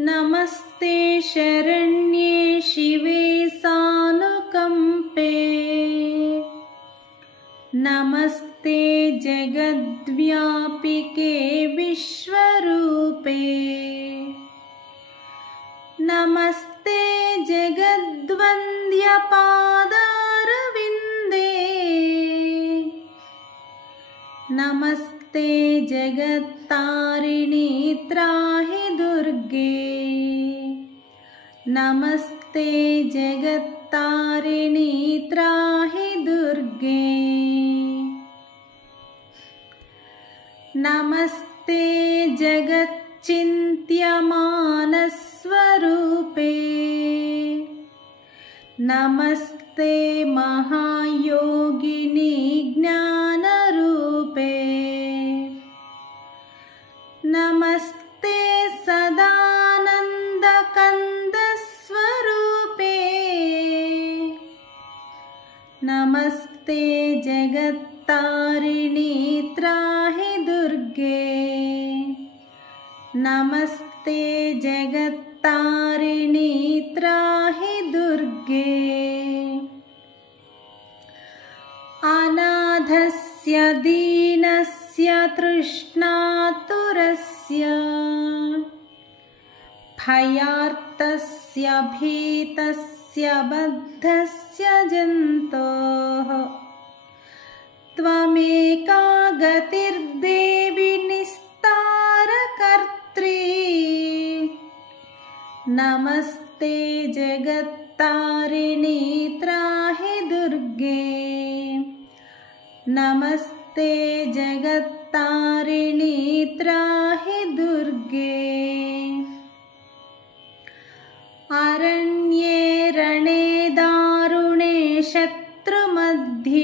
नमस्ते शरण्ये शिवे सानुकंपे। नमस्ते जगद्व्यापिके विश्वरूपे। नमस्ते जगद्वन्द्यपादारविन्दे। नमस्ते जगत्तारिणी त्राहि दुर्गे। नमस्ते जगत्तारिणी त्राहि दुर्गे। नमस्ते जगच्चिन्त्यमानस्वरूपे। नमस्ते महायोगिनी ज्ञानरूपे। नमस्ते सदानन्दकन्दस्वरूपे। नमस्ते जगत्तारिणी त्राहि दुर्गे। नमस्ते जगत्तारिणी त्राहि दुर्गे। अनाथस्य दीनस्य तृष्णातुरस्य भयार्तस्य भीतस्य बद्धस्य जन्तोः त्वमेका गतिर्देवि निस्तारकर्त्री। नमस्ते जगत्तारिणी त्राहि दुर्गे। नमस्ते जगत्तारिणी त्राहि दुर्गे। अरण्ये रणे दारुणे शत्रुमध्ये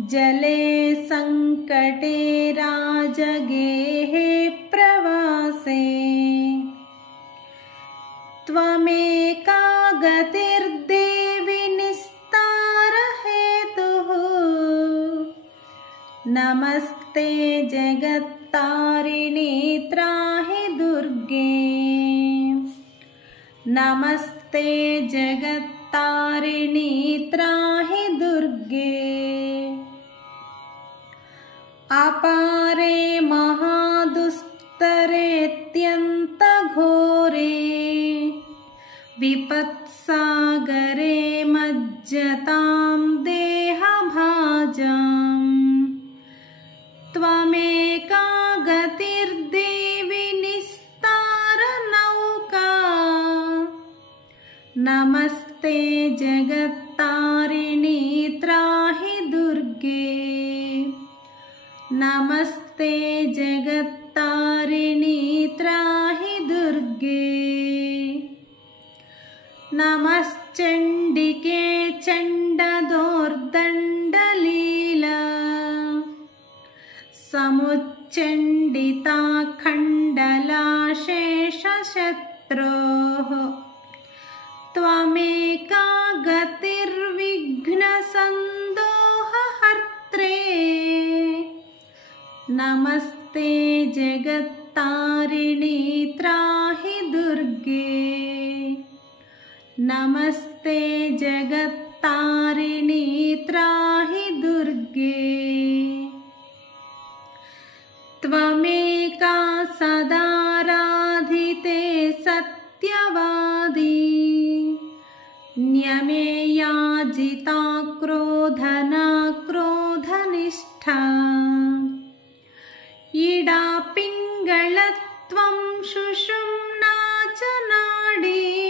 जले संकटे राजगेहे प्रवासे त्वमेका गतिर्देवि निस्तारहेतुः। नमस्ते जगत्तारिणी त्राहि दुर्गे। नमस्ते जगत्तारिणी त्राहि दुर्गे। अपारे महादुस्तरेऽत्यन्तघोरे विपत्सागरे मज्जतां देहभाजाम् त्वमेका गतिर्देवि निस्तारनौका। नमस्ते जगत्तारिणी त्राहि दुर्गे। नमस्ते जगत्तारिणी त्राहि दुर्गे। नमश्चण्डिके चण्डदोर्दण्डलीला समुच्चण्डिता खण्डलाशेषशत्रोः त्वमेका गतिर्विघ्नसन्दोहहर्त्रे। नमस्ते जगत्तारिणी त्राहि दुर्गे। नमस्ते जगत्तारिणी त्राहि दुर्गे। त्वमेका सदाराधिते सत्यवादी न्यमेयाजिता क्रोधना क्रोधनिष्ठा इडा पिङ्गलत्वं सुषुम्ना च नाडी।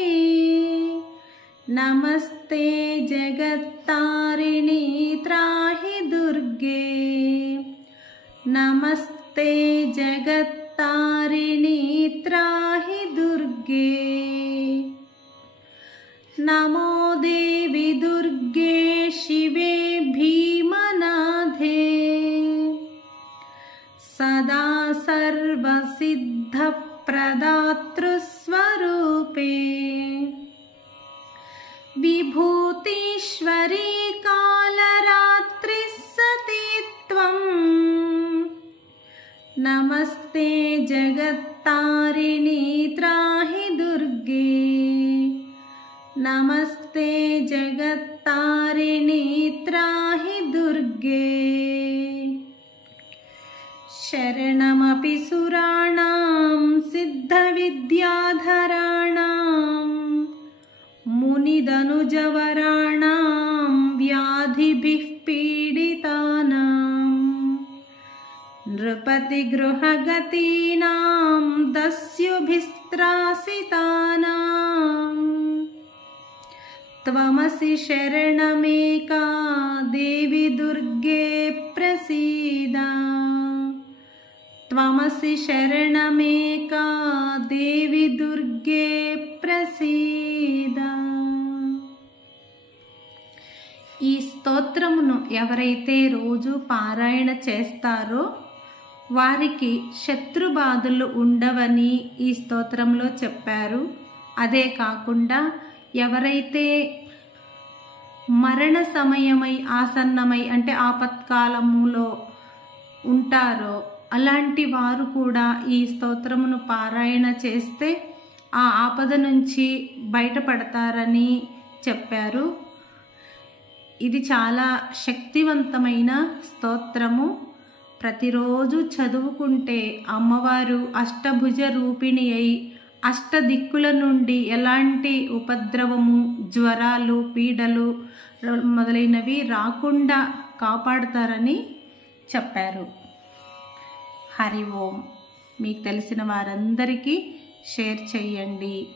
नमस्ते जगत्तारिणी त्राहि दुर्गे। नमस्ते जगत्तारिणी त्राहि दुर्गे। नमो देवी दुर्गे शिवे भीमनाथे सदा सर्वसिद्धप्रदातृस्वरूपे विभूतीश्वरी कालरात्रिः सती त्वं। नमस्ते जगत्तारिणी त्राहि दुर्गे। नमस्ते जगत्तारिणी त्राहि दुर्गे। शरणमपि सुराणां सिद्धविद्याधराणां मुनिदनुजवराणां व्याधिभिः पीडितानां नृपतिगृहगतीनां दस्युभिस्त्रासितानां त्वमसि शरणमेका देवी दुर्गे प्रसीद। त्वमसि शरणमेका देवी दुर्गे प्रसीद। ఈ స్తోత్రమును ఎవరైతే రోజు పారాయణ చేస్తారో వారికి శత్రుబాధలు ఉండవని ఈ స్తోత్రంలో చెప్పారు. అదే కాకుండా ఎవరైతే మరణ సమయమై ఆసన్నమై అంటే ఆపత్కాలములో ఉంటారో అలాంటి వారు కూడా ఈ స్తోత్రమును పారాయణ చేస్తే ఆ ఆపద నుంచి బయటపడతారని చెప్పారు. ఇది చాలా శక్తివంతమైన స్తోత్రము. ప్రతిరోజు చదువుకుంటే అమ్మవారు అష్టభుజ రూపిణి అయి అష్టదిక్కుల నుండి ఎలాంటి ఉపద్రవము, జ్వరాలు, పీడలు మొదలైనవి రాకుండా కాపాడుతారని చెప్పారు. హరి ఓం. మీకు తెలిసిన వారందరికీ షేర్ చేయండి.